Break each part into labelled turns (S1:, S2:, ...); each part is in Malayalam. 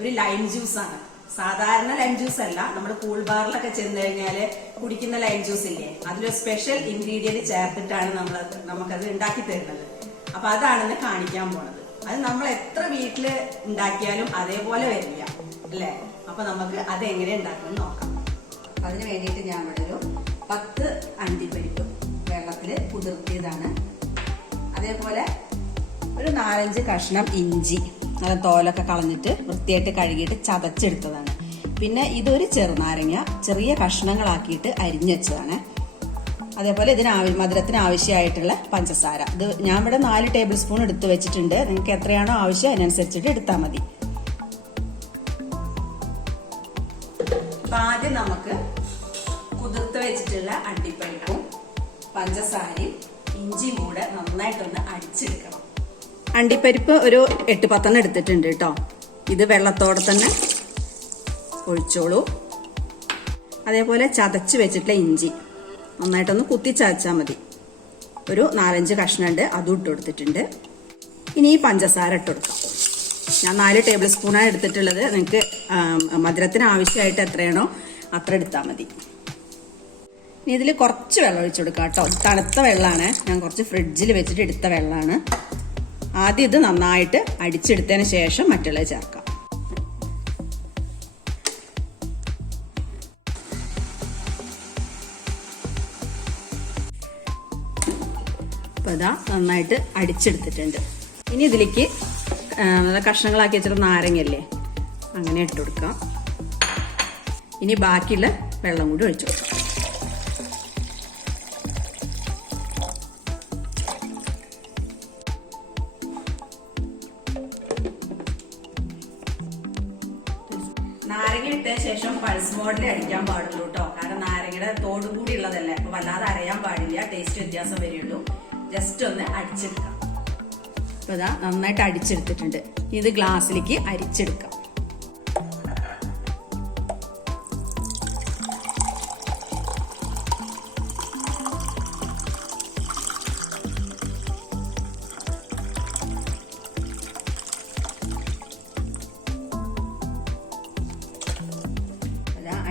S1: ഒരു ലൈം ജ്യൂസ് ആണ്. സാധാരണ ലൈം ജ്യൂസ് അല്ല നമ്മൾ കൂൾ ബാറിലൊക്കെ ചെന്ന് കഴിഞ്ഞാൽ കുടിക്കുന്ന ലൈം ജ്യൂസ് ഇല്ലേ? അതിലൊരു സ്പെഷ്യൽ ഇൻഗ്രീഡിയന്റ് ചേർത്തിട്ടാണ് നമ്മൾ നമുക്കത് ഉണ്ടാക്കി തരുന്നത്. അപ്പൊ അതാണെന്ന് കാണിക്കാൻ പോണത്. അത് നമ്മൾ എത്ര വീട്ടിൽ ഉണ്ടാക്കിയാലും അതേപോലെ വരില്ല. അല്ലേ? അപ്പൊ നമുക്ക് അത് എങ്ങനെ ഉണ്ടാക്കും നോക്കാം. അതിന് വേണ്ടിയിട്ട് ഞാൻ ഇവിടെ ഒരു പത്ത് അണ്ടിപ്പരിപ്പ് വെള്ളത്തിൽ കുതിർത്തിയതാണ്. അതേപോലെ ഒരു നാലഞ്ച് കഷ്ണം ഇഞ്ചി നല്ല തോലൊക്കെ കളഞ്ഞിട്ട് വൃത്തിയായിട്ട് കഴുകിയിട്ട് ചതച്ചെടുത്തതാണ്. പിന്നെ ഇതൊരു ചെറുനാരങ്ങ ചെറിയ കഷ്ണങ്ങളാക്കിയിട്ട് അരിഞ്ഞു വെച്ചതാണ്. അതേപോലെ ഇതിന് മധുരത്തിന് ആവശ്യമായിട്ടുള്ള പഞ്ചസാര. ഇത് ഞാൻ ഇവിടെ നാല് ടേബിൾ സ്പൂൺ എടുത്ത് വെച്ചിട്ടുണ്ട്. നിങ്ങൾക്ക് എത്രയാണോ ആവശ്യം അതിനനുസരിച്ചിട്ട് എടുത്താൽ മതി. അപ്പൊ ആദ്യം നമുക്ക് കുതിർത്ത് വെച്ചിട്ടുള്ള അണ്ടിപ്പരിപ്പും പഞ്ചസാരയും ഇഞ്ചിയും കൂടെ നന്നായിട്ടൊന്ന് അടിച്ചെടുക്കണം. അണ്ടിപ്പരിപ്പ് ഒരു എട്ട് പത്തെണ്ണം എടുത്തിട്ടുണ്ട് കേട്ടോ. ഇത് വെള്ളത്തോടെ തന്നെ ഒഴിച്ചോളൂ. അതേപോലെ ചതച്ച് വെച്ചിട്ടുള്ള ഇഞ്ചി നന്നായിട്ടൊന്ന് കുത്തി ചതച്ചാൽ മതി. ഒരു നാലഞ്ച് കഷ്ണം ഉണ്ട് അതും ഇട്ട് കൊടുത്തിട്ടുണ്ട്. ഇനി ഈ പഞ്ചസാര ഇട്ടുകൊടുക്കാം ഞാൻ നാല് ടേബിൾ സ്പൂണാണ് എടുത്തിട്ടുള്ളത്. നിങ്ങൾക്ക് മധുരത്തിന് ആവശ്യമായിട്ട് എത്രയാണോ അത്ര എടുത്താൽ മതി. ഇനി ഇതിൽ കുറച്ച് വെള്ളം ഒഴിച്ചു കൊടുക്കുക കേട്ടോ. തണുത്ത വെള്ളമാണ് ഞാൻ കുറച്ച് ഫ്രിഡ്ജിൽ വെച്ചിട്ട് എടുത്ത വെള്ളമാണ് ആദ്യം ഇത് നന്നായിട്ട് അടിച്ചെടുത്തതിന് ശേഷം മറ്റുള്ളത് ചേർക്കാം. നന്നായിട്ട് അടിച്ചെടുത്തിട്ടുണ്ട്. ഇനി ഇതിലേക്ക് നല്ല കഷ്ണങ്ങളാക്കി വെച്ചിട്ട് നാരങ്ങയല്ലേ? അങ്ങനെ ഇട്ട് കൊടുക്കാം. ഇനി ബാക്കിയുള്ള വെള്ളം കൂടി ഒഴിച്ചു കൊടുക്കാം. നാരങ്ങ ഇട്ട ശേഷം പൾസ് മോഡിൽ അടിക്കാൻ പാടുള്ളൂ കേട്ടോ കാരണം നാരങ്ങയുടെ തോട് കൂടി ഉള്ളതല്ലേ? അപ്പൊ വല്ലാതെ അരയാൻ പാടില്ല. ടേസ്റ്റ് വ്യത്യാസം വരുള്ളൂ ജസ്റ്റ് ഒന്ന് അടിച്ചെടുക്കാം. അപ്പൊ ഇതാ നന്നായിട്ട് അടിച്ചെടുത്തിട്ടുണ്ട്. ഇനി ഇത് ഗ്ലാസ്സിലേക്ക് അരിച്ചെടുക്കാം.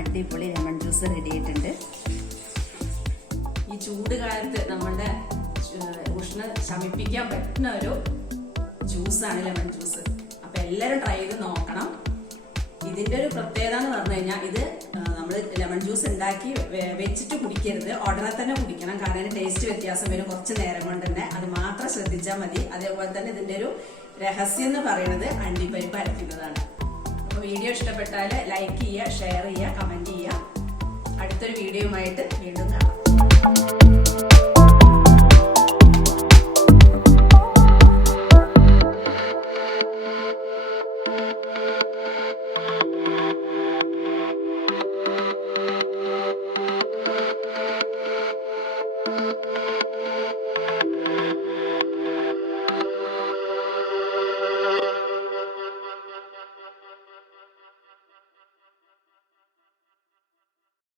S1: അടിപൊളി ലെമൺ ജ്യൂസ് റെഡി ആയിട്ടുണ്ട് ഈ ചൂട് കാലത്ത് നമ്മളുടെ ഉഷ്ണ ശമിപ്പിക്കാൻ പറ്റുന്ന ഒരു ജ്യൂസാണ് ലെമൺ ജ്യൂസ്. അപ്പൊ എല്ലാവരും ട്രൈ ചെയ്ത് നോക്കണം. ഇതിന്റെ ഒരു പ്രത്യേകത എന്ന് പറഞ്ഞു കഴിഞ്ഞാൽ ഇത് നമ്മൾ ലെമൺ ജ്യൂസ് ഉണ്ടാക്കി വെച്ചിട്ട് കുടിക്കരുത്. ഉടനെ തന്നെ കുടിക്കണം. കാരണം ടേസ്റ്റ് വ്യത്യാസം വരും കുറച്ച് നേരം കൊണ്ട് തന്നെ. അത് മാത്രം ശ്രദ്ധിച്ചാൽ മതി. അതേപോലെ തന്നെ ഇതിന്റെ ഒരു രഹസ്യം എന്ന് പറയുന്നത് അപ്പൊ വീഡിയോ ഇഷ്ടപ്പെട്ടാൽ ലൈക്ക് ചെയ്യുക ഷെയർ ചെയ്യുക കമന്റ് ചെയ്യുക. അടുത്തൊരു വീഡിയോയുമായിട്ട് വീണ്ടും കാണാം.